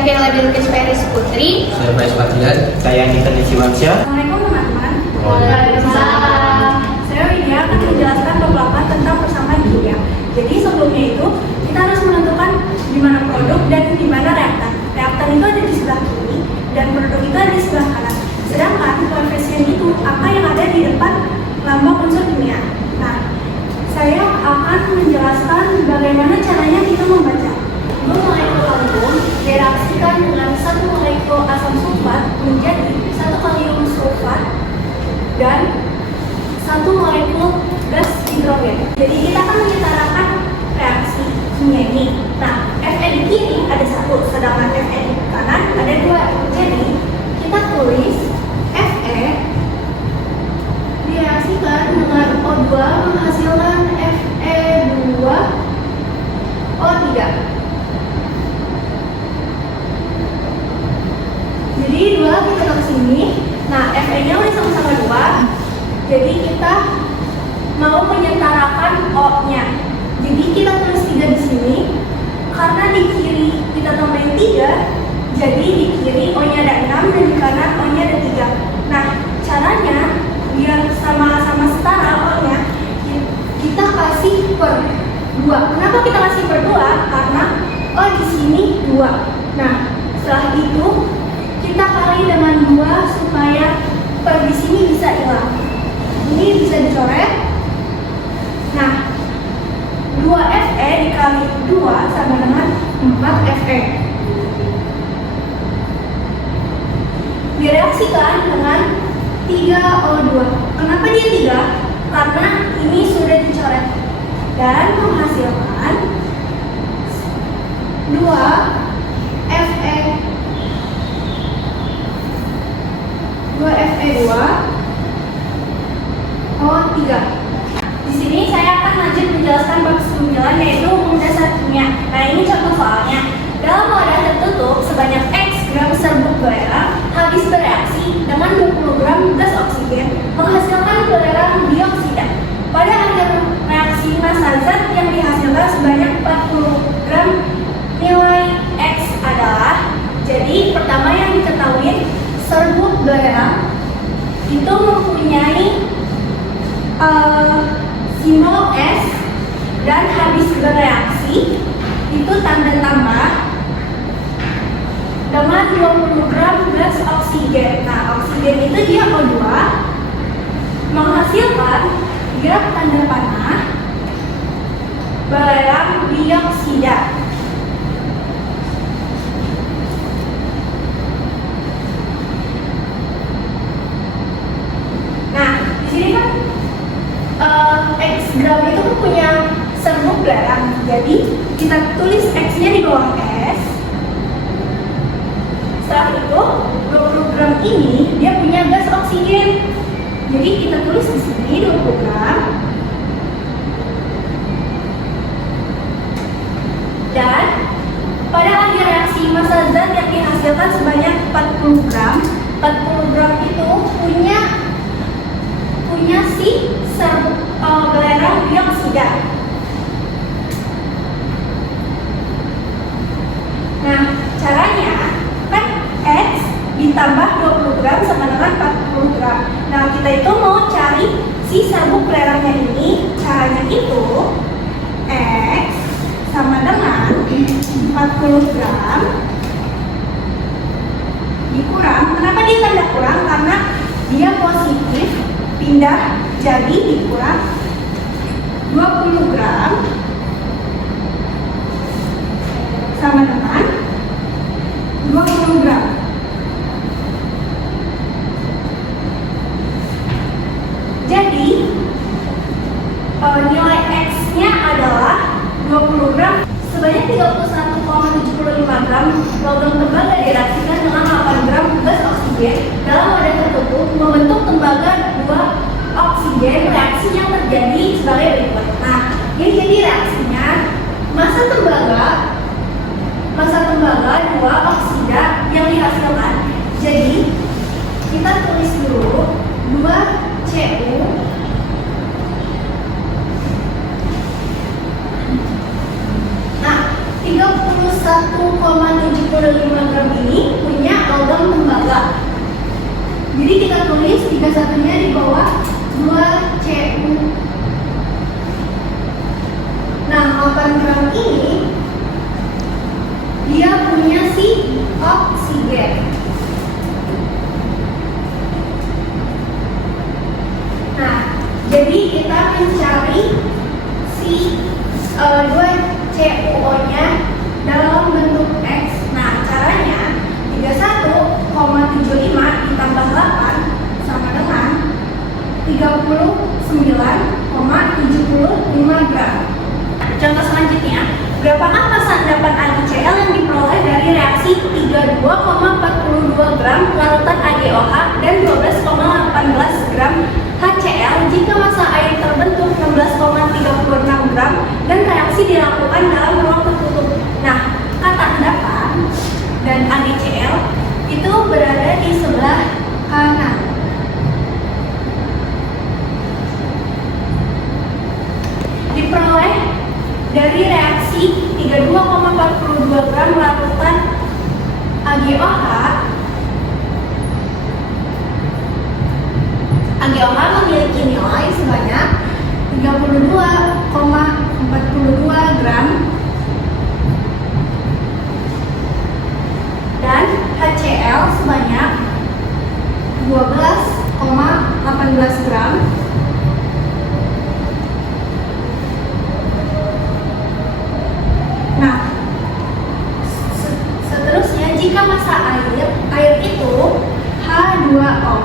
Saya Firla Dilkis Feris Putri. Saya Faiz Fadlan. Saya Anita Nisiwansyah. Assalamualaikum teman-teman. Waalaikumsalam. Saya Widya akan menjelaskan beberapa tentang persamaan kimia. Jadi sebelumnya itu kita harus menentukan di mana produk dan di mana reaktan. Reaktan itu ada di sebelah kiri dan produk itu ada di sebelah kanan. Sedangkan koefisien itu apa yang ada di depan lambang unsur kimia. Nah, saya akan menjelaskan bagaimana caranya kita membaca. 2 molekul lambung direaksikan dengan 1 molekul asam sulfat menjadi 1 kalium sulfat dan 1 molekul gas hidrogen. Jadi kita akan menyetarakan reaksi kimia ini. Nah, Fe di kiri ada 1, sedangkan Fe di kanan ada 2. Jadi kita tulis Fe direaksikan dengan O2 menghasilkan Fe2O3. Jadi 2 kita ke sini. Nah, Fe-nya udah sama-sama 2. Jadi kita mau menyetarakan O-nya. Jadi kita tulis 3 di sini. Karena di kiri kita tambahin 3, jadi di kiri O-nya ada 6 dan di kanan O-nya ada 3. Nah, caranya biar sama-sama setara O-nya, kita kasih per 2. Kenapa kita kasih per 2? Karena O di sini 2. Nah, setelah itu kita kali dengan 2 supaya per di sini bisa hilang. Ini bisa dicoret. Nah, 2 Fe dikali 2 sama dengan 4 Fe. Direaksikan dengan 3O2. Kenapa dia 3? Karena ini sudah dicoret. Dan menghasilkan 2 Fe 2Fe2 O3. Di sini saya akan lanjut menjelaskan bab 9 yaitu umum dasar kimia. Nah, ini contoh soalnya. Dalam wadah tertutup sebanyak X gram serbuk belerang habis bereaksi dengan 20 gram gas oksigen menghasilkan belerang dioksida. Pada akhir reaksi massa zat yang dihasilkan sebanyak 40 gram nilai X adalah, jadi pertama yang diketahui serbuk belerang itu mempunyai simbol S dan habis bereaksi itu tanda tambah dengan 20 gram gas oksigen. Nah, oksigen itu dia O2 menghasilkan dia tanda panah belerang dioksida. Nah, di sini kan X gram itu punya serbuk belerang. Jadi kita tulis X-nya di bawah S. Setelah itu 20 gram ini dia punya gas oksigen. Jadi kita tulis di sini 20 gram. Dan pada akhir reaksi massa zat yang dihasilkan sebanyak 40 gram. 40 gram itu punya si serbuk belerang dioksida. Nah, caranya kan X ditambah 20 gram sama dengan 40 gram. Nah, kita itu mau cari si serbuk belerangnya ini. Caranya itu X sama dengan 40 gram dikurang. Kenapa dia tanda kurang? Karena dia positif pindah jadi dikurang 20 gram sama dengan 20 gram. Jadi nilai X-nya adalah 20 gram sebanyak 31,75 gram logam tembaga direaksikan dengan 8 gram gas oksigen dalam wadah tertutup membentuk tembaga 2 oksigen. Reaksi yang terjadi sebagai berikut. Nah, ini jadi reaksinya massa tembaga 2 oksida yang dihasilkan. Jadi kita tulis dulu 2Cu 1,75 gram ini punya logam tembaga. Jadi kita tulis 31-nya di bawah 2Cu. Nah, 8 gram ini dia punya si oksigen. Nah, jadi kita mencari si 2CuO-nya dalam bentuk X. Nah, caranya 31,75 ditambah 8 sama dengan 39,75 gram. Contoh selanjutnya, berapakah massa endapan AgCl yang diperoleh dari reaksi 32,42 gram larutan AgOH dan 12,18 gram HCl jika massa air terbentuk 16,36 gram dan reaksi dilakukan dalam ruang tertutup. Nah, kata endapan dan AgCl itu berada di sebelah kanan. Diperoleh dari reaksi 32,42 gram larutan AgOH. AgOH memiliki nilai sebanyak 32,42 gram dan HCl sebanyak 12,18 gram. Nah, seterusnya jika massa air itu H2O.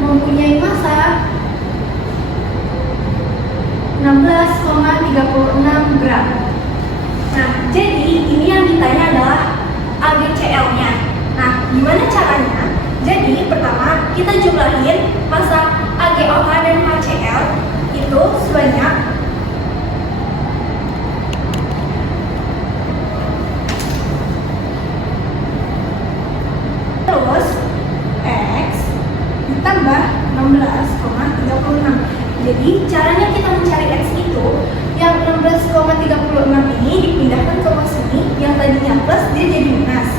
Mempunyai massa 16,36 gram. Nah, jadi ini yang ditanya adalah AgCl-nya. Nah, gimana caranya? Jadi, pertama kita jumlahin massa AgOH dan HCl itu sebanyak terus X ditambah 16,36. Jadi caranya kita mencari X itu yang 16,36 ini dipindahkan ke pos ini, yang tadinya plus dia jadi minus.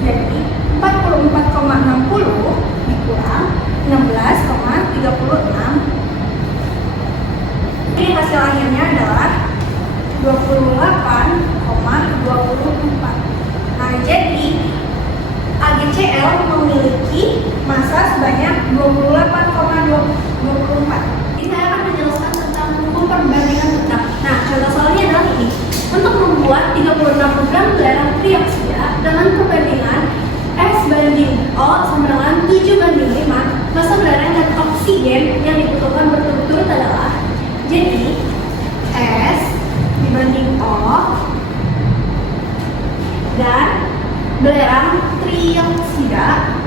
Jadi 44,60 dikurang 16,36. Jadi hasil akhirnya adalah 28,24. Nah, jadi AgCl memiliki massa sebanyak 28,24. Ini saya akan menjelaskan tentang hukum perbandingan tetap. Nah, contoh soalnya adalah ini. Untuk membuat 36 gram belerang trioksida dengan perbandingan S banding O sama dengan 7 banding 5, massa belerang dan oksigen yang dibutuhkan berturut-turut adalah, jadi S dibanding O dan belerang trioksida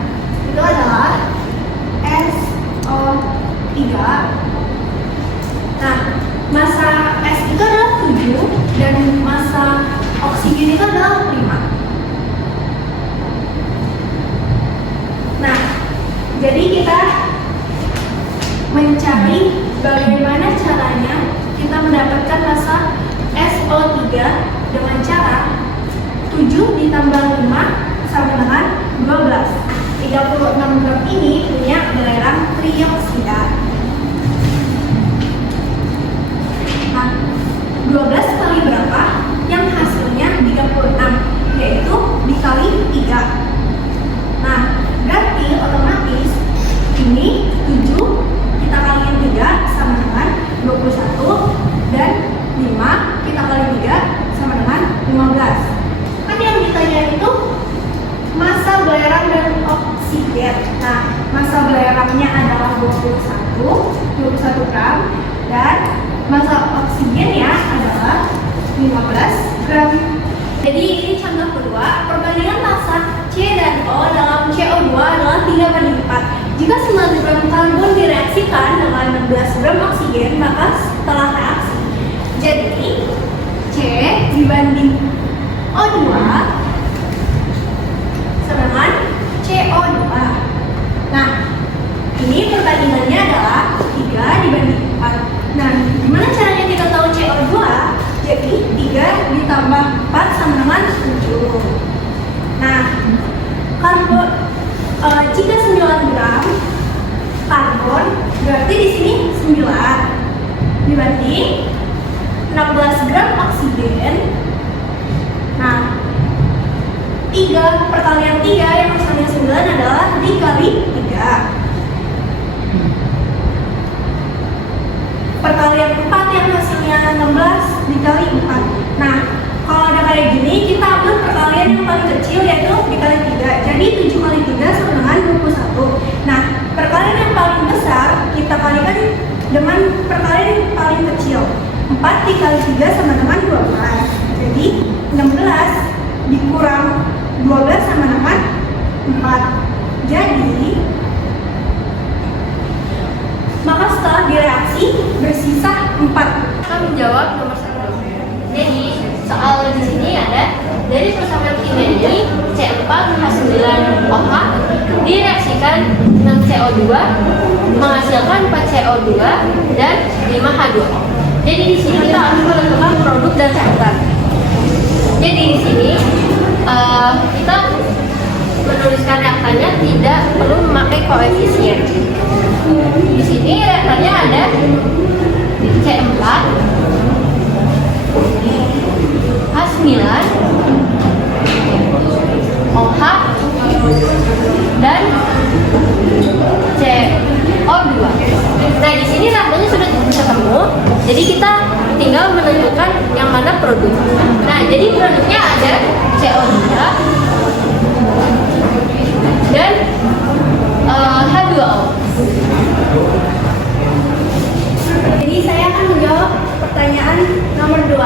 itu adalah SO3. Nah, massa S itu adalah 7 dan massa oksigen itu adalah 5. Nah, jadi kita mencari bagaimana caranya kita mendapatkan massa SO3 dengan cara 7 ditambah 5 sama dengan 12. 36 gram ini punya belerang trioksida. Nah, 12 kali berapa? Yang hasilnya 36, yaitu dikali 3. Nah, berarti otomatis ini 7 kita kaliin 3 sama dengan 21 dan 5 kita kali 3 sama dengan 15. Kan yang ditanya itu massa belerang dan oksigen. Nah, massa belerangnya adalah 21 gram dan massa oksigennya adalah 15 gram. Jadi ini contoh kedua, perbandingan massa C dan O dalam CO2 adalah 3:4. Jika 9 gram karbon direaksikan dengan 16 gram oksigen, maka setelah reaksi jadi C dibanding O2 sama dengan CO2. Nah, ini perbandingannya adalah 3 dibanding 4. Nah, ditambah 4 sama dengan 7. Nah, jika 9 gram karbon, berarti di sini 9 dibanding 16 gram oksigen. Nah, 3 perkalian 3 yang hasilnya 9 adalah dikali 3. Perkalian 4 yang hasilnya 16 dikali 4. Nah, kalau ada kayak gini, kita ambil perkalian yang paling kecil yaitu dikali 3. Jadi 7 kali 3 sama dengan 21. Nah, perkalian yang paling besar kita kalikan dengan perkalian yang paling kecil. 4 dikali 3 sama dengan 12. Jadi 16 dikurang 12 sama dengan 4. Jadi maka setelah direaksi bersisa 4. Kita menjawab nomor 1. Jadi soal di sini ada dari persamaan kimia ini C4H9OH direaksikan dengan CO2 menghasilkan 4CO2 dan 5H2O. Jadi di sini kita harus menentukan produk dan sebutan. Jadi di sini kita menuliskan reaktannya tidak perlu memakai koefisien. Di sini reaktannya ada C4 H9 OH dan CO2. Nah, di sini reaktannya sudah ketemu. Jadi kita tinggal menentukan yang mana produk. Nah, jadi produknya ada CO2 dan H2O. Jadi saya akan menjawab pertanyaan nomor 2.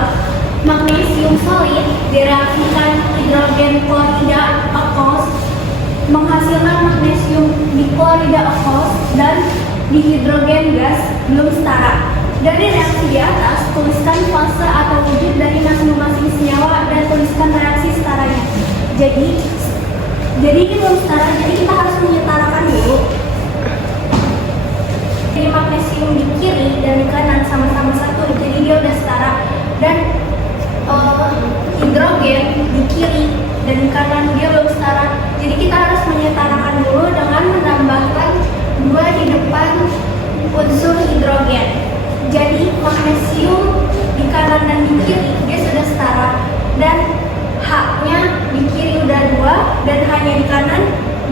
Magnesium solid direaksikan hidrogen klorida aqueous menghasilkan magnesium diklorida aqueous dan dihidrogen gas belum setara. Dari reaksi di atas, tuliskan fase atau wujud dari masing-masing senyawa dan tuliskan reaksi setaranya. Jadi ini belum setara, jadi kita harus menyetarakan dulu. Jadi magnesium di kiri dan di kanan sama-sama 1, jadi dia udah setara. Dan hidrogen di kiri dan di kanan dia belum setara, jadi kita harus menyetarakan dulu dengan menambahkan 2 di depan unsur hidrogen. Jadi magnesium di kanan dan di kiri dia sudah setara, dan H-nya di kiri udah 2 dan H-nya di kanan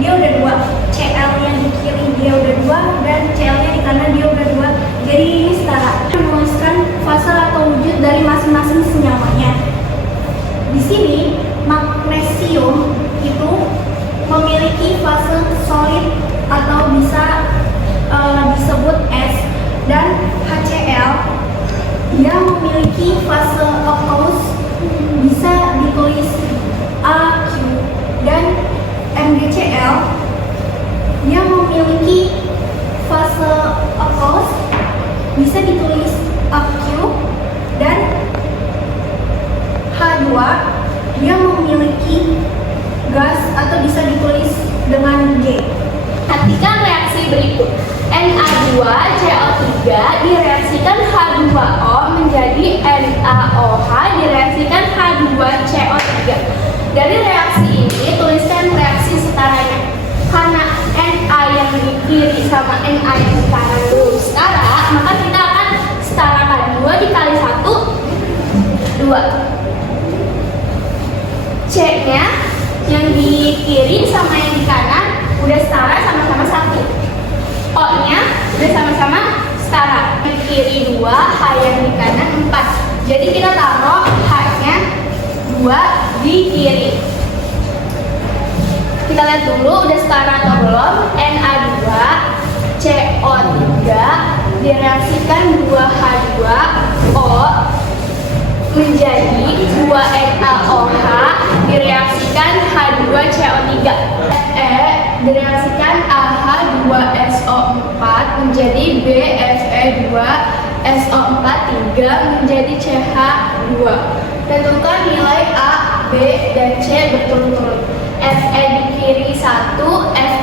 dia udah 2. Cl-nya di kiri dia udah 2 dan Cl-nya di kanan dia udah 2. Jadi ini setara. Menuliskan fase atau wujud dari masing-masing senyawanya. Di sini magnesium itu memiliki fase solid atau bisa disebut S, dan HCl yang memiliki fase aqueous bisa ditulis AQ, dan MgCl yang memiliki fase aqueous bisa ditulis AQ, dan H2 yang memiliki gas atau bisa ditulis dengan G. Perhatikan reaksi berikut. Na2CO3 direaksikan H2O menjadi NaOH direaksikan H2CO3. Dari reaksi ini tuliskan reaksi setaranya. Karena Na yang di kiri sama Na yang di kanan belum setara, maka kita akan setarakan 2 dikali 1, 2. C-nya yang di kiri sama yang di kanan udah setara, sama-sama 1. O-nya udah sama-sama setara. Yang kiri 2, H yang di kanan 4. Jadi kita taruh H-nya 2 di kiri. Kita lihat dulu udah setara atau belum. Na2 CO3 direaksikan 2H2O menjadi 2NaOH direaksikan H2CO3. Direaksikan AH2SO4 menjadi BFE2SO4 3 menjadi CH2. Tentukan nilai A, B, dan C berturut-turut. Fe di kiri 1,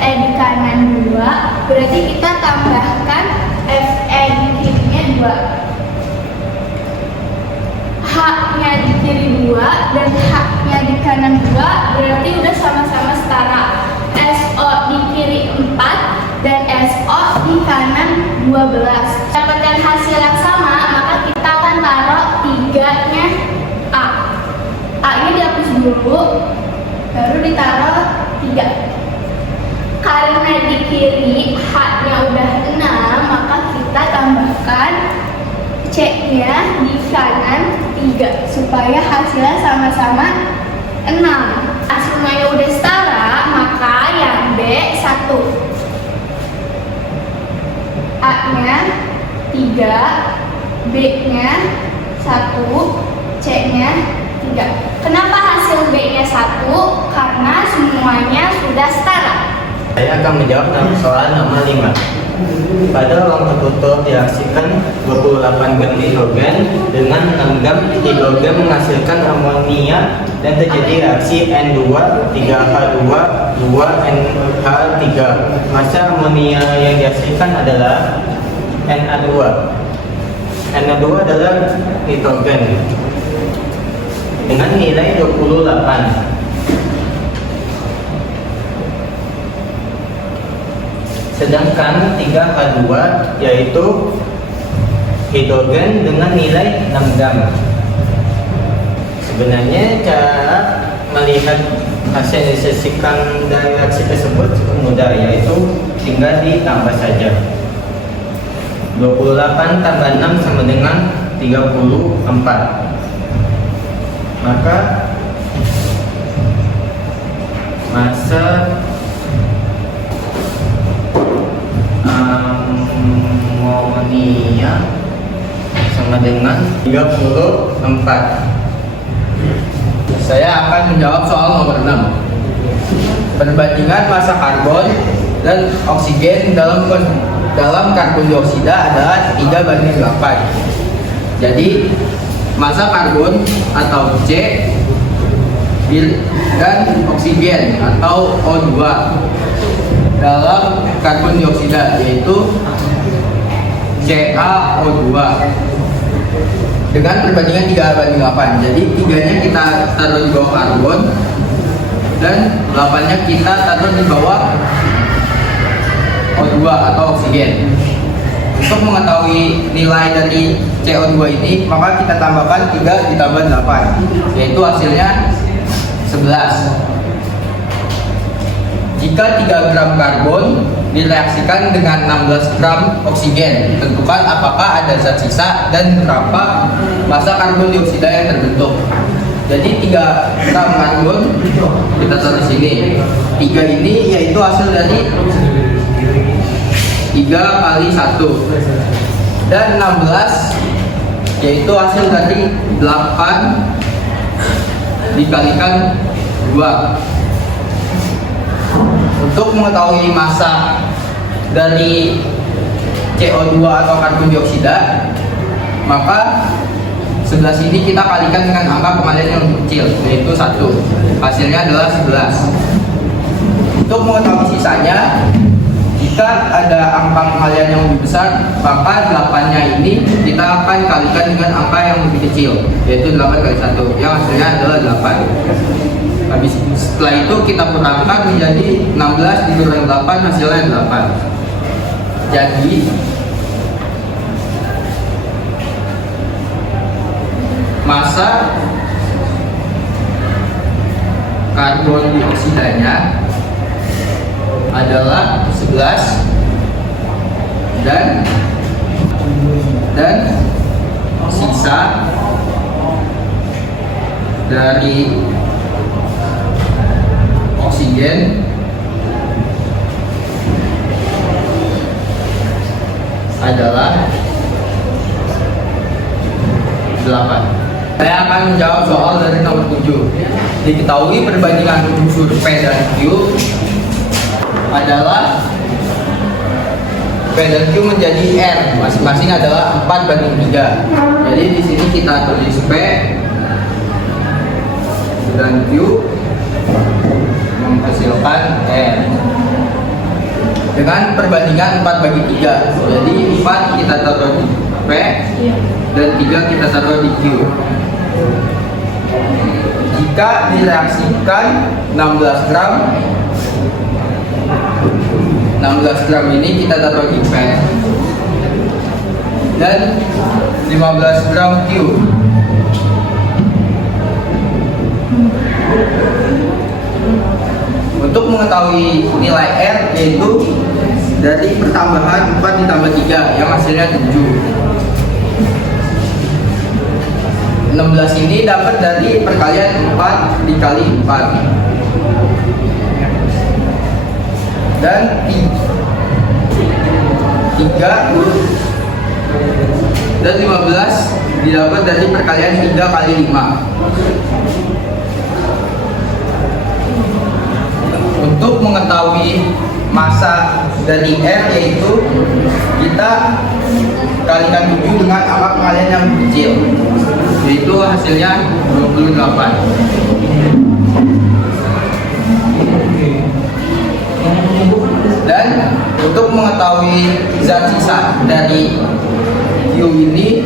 Fe di kanan 2. Berarti kita tambahkan Fe di kirinya 2. H-nya di kiri 2, dan H-nya di kanan 2, berarti udah sama-sama setara. SO di kiri 4 dan SO di kanan 12. Dapatkan hasil yang sama, maka kita akan taruh 3-nya A. A-nya dihapus dulu, baru ditaruh 3. Karena di kiri H-nya udah 6, maka kita tambahkan C-nya di kanan 3 supaya hasilnya sama-sama 6. Semuanya udah setara, maka yang B 1. A-nya 3, B-nya 1, C-nya 3. Kenapa hasil B-nya 1? Karena semuanya sudah setara. Saya akan menjawab soal nomor 5. Pada ruang tertutup direaksikan 28 gram hidrogen dengan 6 gram hidrogen menghasilkan amonia dan terjadi reaksi N2, 3H2, 2NH3. Massa amonia yang dihasilkan adalah Na2. Na2 adalah hidrogen dengan nilai 28. Sedangkan 3H2 yaitu hidrogen dengan nilai 6 gram. Sebenarnya cara melihat hasil yang dihasilkan dari reaksi tersebut cukup mudah, yaitu tinggal ditambah saja. 28 tambah 6 sama dengan 34. Maka massa amonia sama dengan 34. Saya akan menjawab soal nomor 6. Perbandingan massa karbon dan oksigen dalam karbon dioksida adalah 3:8. Jadi massa karbon atau C dan oksigen atau O2 dalam karbon dioksida yaitu CaO2 dengan perbandingan 3:8. Jadi 3-nya kita taruh di bawah karbon dan 8-nya kita taruh di bawah O2 atau oksigen. Untuk mengetahui nilai dari CO2 ini, maka kita tambahkan 3 ditambah 8, yaitu hasilnya 11. Jika 3 gram karbon direaksikan dengan 16 gram oksigen, tentukan apakah ada zat sisa dan berapa massa karbon dioksida yang terbentuk. Jadi 3 gram karbon kita taruh di sini. 3 ini yaitu hasil dari 3 kali 1, dan 16 yaitu hasil dari 8 dikalikan 2. Untuk mengetahui massa dari CO2 atau karbon dioksida, maka 11 ini kita kalikan dengan angka kemalian yang lebih kecil, yaitu 1. Hasilnya adalah 11. Untuk mengetahui sisanya, jika ada angka kemalian yang lebih besar, maka 8-nya ini kita akan kalikan dengan angka yang lebih kecil, yaitu 8 kali 1, yang hasilnya adalah 8. Habis setelah itu kita kurangkan menjadi 16 dikurangi 8, hasilnya 8. Jadi massa karbon dioksidanya adalah 11 dan sisa dari oksigen adalah 8. Saya akan menjawab soal dari nomor 7. Diketahui perbandingan unsur P dan Q adalah P dan Q menjadi R, masing-masing adalah 4:3. Jadi di sini kita tulis P dan Q menghasilkan R dengan perbandingan 4/3. Jadi 4 kita taruh di P dan 3 kita taruh di Q. Jika direaksikan 16 gram ini kita taruh di pen, dan 15 gram Q. Untuk mengetahui nilai R, yaitu dari pertambahan 4 ditambah 3 yang hasilnya 7. 16 ini dapat dari perkalian 4 dikali 4, dan 3 dan 15 didapat dari perkalian 3 kali 5. Untuk mengetahui massa dari R, yaitu kita kalikan 7 dengan angka pengalian yang kecil, yaitu hasilnya 28. Dan untuk mengetahui zat sisa dari Q ini,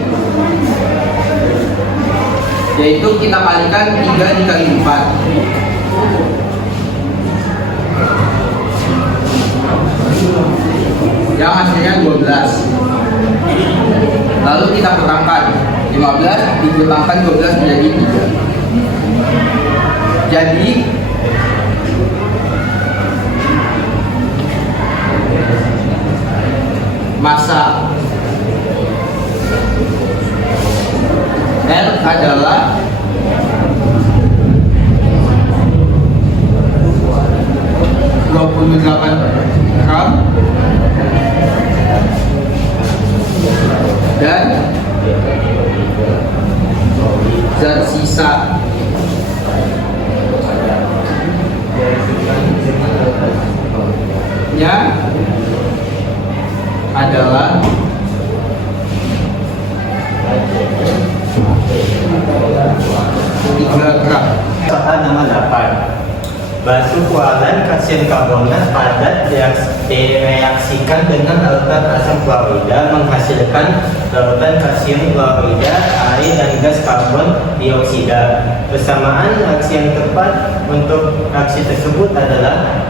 yaitu kita kalikan 3 dikali 4, yang hasilnya 12. Lalu kita kurangkan 15 dikurangkan 12 menjadi 3. Jadi massa R adalah 28 gram, dan zat sisa nya adalah 3 gram. Soal nomor 8. Batu kualan kalsium karbonat padat direaksikan dengan lautan asam klorida menghasilkan lautan kalsium klorida, air, dan gas karbon dioksida. Persamaan reaksi yang tepat untuk reaksi tersebut adalah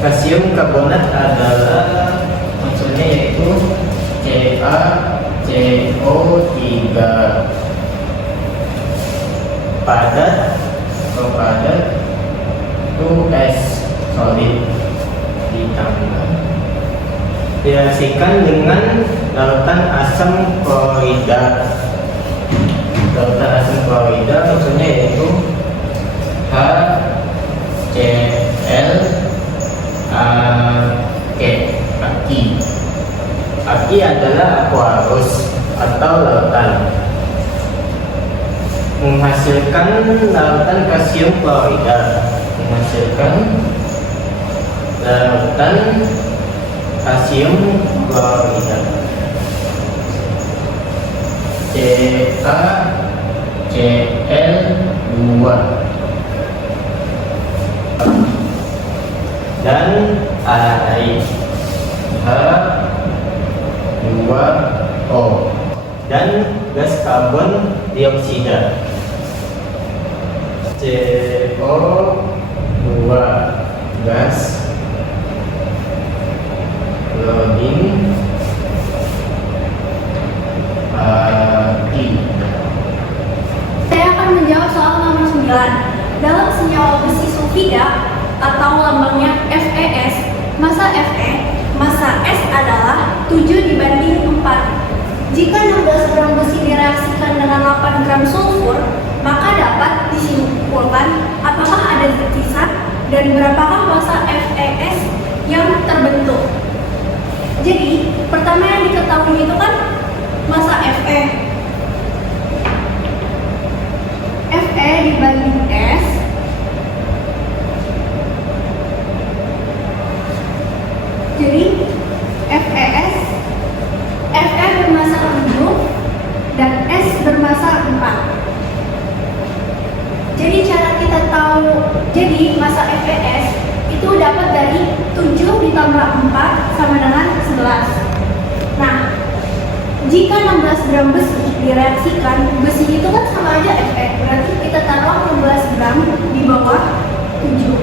kalsium karbonat adalah maksudnya yaitu CaCO3 padat itu S solid ditambah direaksikan dengan lautan asam klorida. Lautan asam klorida maksudnya yaitu HCl Aki. Aki adalah aqueous atau lautan, menghasilkan lautan kalsium klorida, menghasilkan lautan kalsium klorida. CaCl2 dan air H2O dan gas karbon dioksida CO2 gas loading mati. Saya akan menjawab soal nomor 9. Dalam senyawa besi sulfida atau lambangnya FeS, massa Fe, massa S adalah 7 dibanding 4. Jika 16 gram besi direaksikan dengan 8 gram sulfur, maka dapat disimpulkan apakah ada zat sisa dan berapakah massa FeS yang terbentuk. Jadi, pertama yang diketahui itu kan massa Fe. Fe dibanding S jadi FeS, Fe bermassa 7 dan S bermassa 4. Jadi cara kita tahu, jadi massa FeS itu dapat dari 7 ditambah 4 sama dengan 11. Nah, jika 16 gram besi direaksikan, besi itu kan sama aja Fe, berarti kita taruh 16 gram di bawah 7.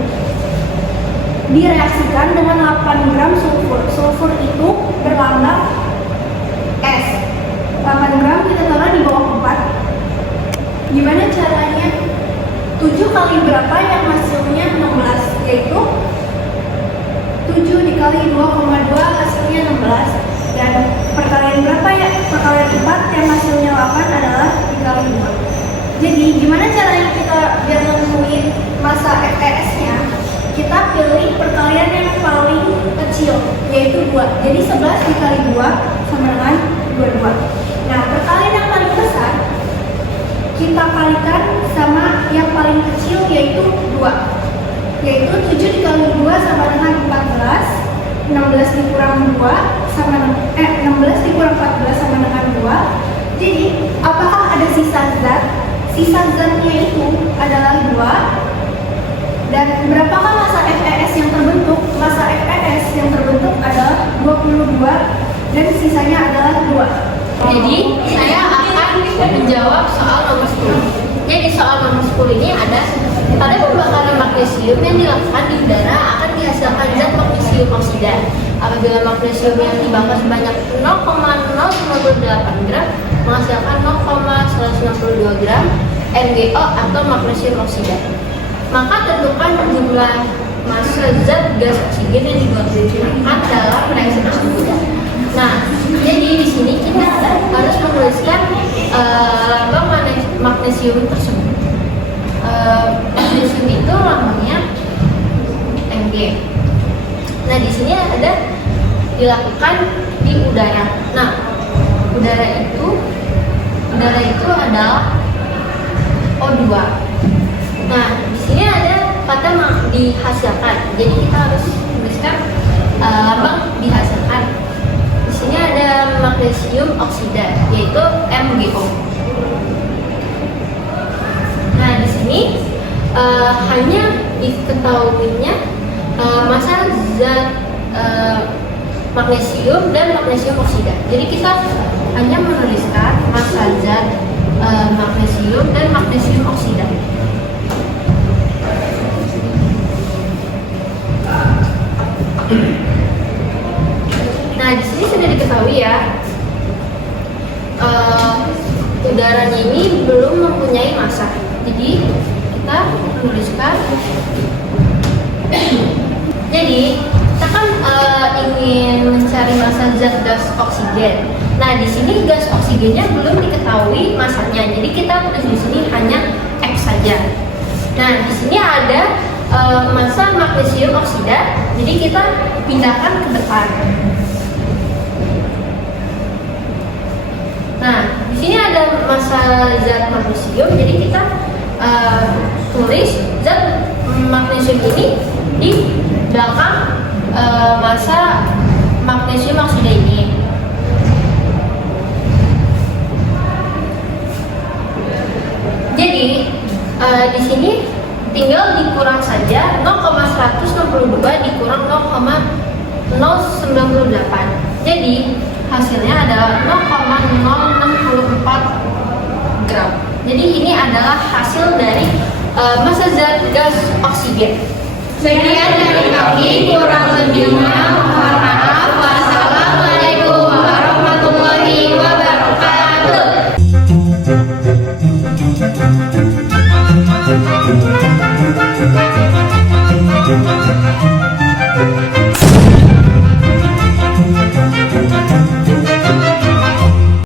Direaksikan dengan 8 gram sulfur. Sulfur itu berlambang S. 8 gram kita taruh di bawah 4. Gimana caranya? 7 kali berapa yang hasilnya 16? Yaitu 7 dikali 2,2 hasilnya 16. Dan perkalian berapa ya? Perkalian 4 yang hasilnya 8 adalah dikali 2. Jadi gimana caranya kita biar nemuin massa FES-nya? Kita pilih perkalian yang paling kecil, yaitu 2. Jadi 11 dikali 2 sama dengan 22. Nah, perkalian yang paling besar kita kalikan sama yang paling kecil, yaitu 2. Yaitu 7 dikali 2 sama dengan 14. 16 dikurang 2 sama 16 dikurang 14 sama dengan 2. Jadi, apakah ada sisa zat? Sisa zatnya itu adalah 2. Dan berapakah massa FES yang terbentuk? Massa FES yang terbentuk adalah 22 dan sisanya adalah 2. Jadi saya akan menjawab soal nomor 10. Jadi soal nomor 10 ini pada pembakaran magnesium yang dilakukan di udara akan dihasilkan zat magnesium oksida. Apabila magnesium yang dibakar sebanyak 0,098 gram menghasilkan 0,192 gram MgO atau magnesium oksida. Maka tentukan jumlah massa zat gas oksigen yang digunakan dalam reaksi tersebut. Nah, jadi di sini kita harus menuliskan lambang magnesium tersebut. Magnesium itu lambangnya Mg. Nah, di sini ada dilakukan di udara. Nah, udara itu adalah O2. Nah, di sini ada kata dihasilkan. Jadi kita harus tuliskan lambang dihasilkan. Di sini ada magnesium oksida, yaitu MgO. Nah, di sini hanya diketahuinya massa zat magnesium dan magnesium oksida. Jadi kita hanya menuliskan massa zat magnesium dan magnesium oksida. Nah, di sini sudah diketahui ya, udaranya ini belum mempunyai massa. Jadi kita menuliskan. Jadi kita kan ingin mencari massa zat gas oksigen. Nah, di sini gas oksigennya belum diketahui massanya. Jadi kita tulis di sini hanya X saja. Nah, di sini ada massa magnesium oksida, jadi kita pindahkan ke depan. Nah, di sini ada massa zat magnesium, jadi kita tulis zat magnesium ini di belakang massa magnesium oksida ini. Jadi di sini tinggal dikurang saja 0,162 dikurang 0,098. Jadi hasilnya adalah 0,064 gram. Jadi ini adalah hasil dari massa zat gas oksigen. Sekian dari kami, kurang lebihnya mohon